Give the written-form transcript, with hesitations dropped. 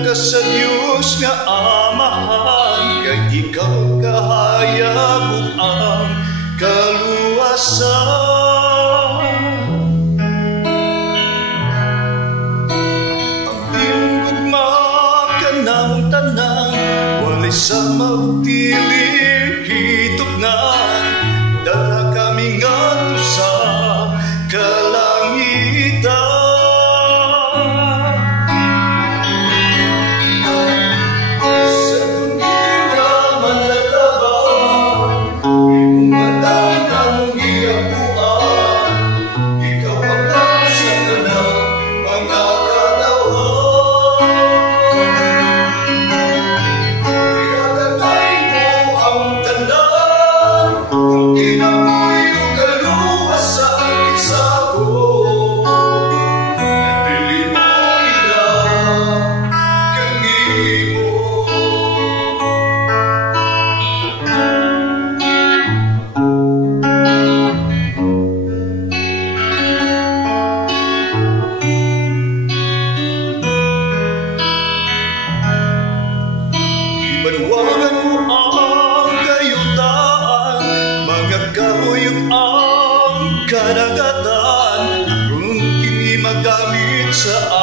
ka sa Diyos nga amahan, kay ikaw kahayag ug ang kaluwasan. Ang imong gugma kanang tanan, walay sa magdili hitugnan, dala kami ngadto sa kalangitan. Banwagan mo ang kayutaan, mga kahuyog ang karagatan, kung kini magamit sa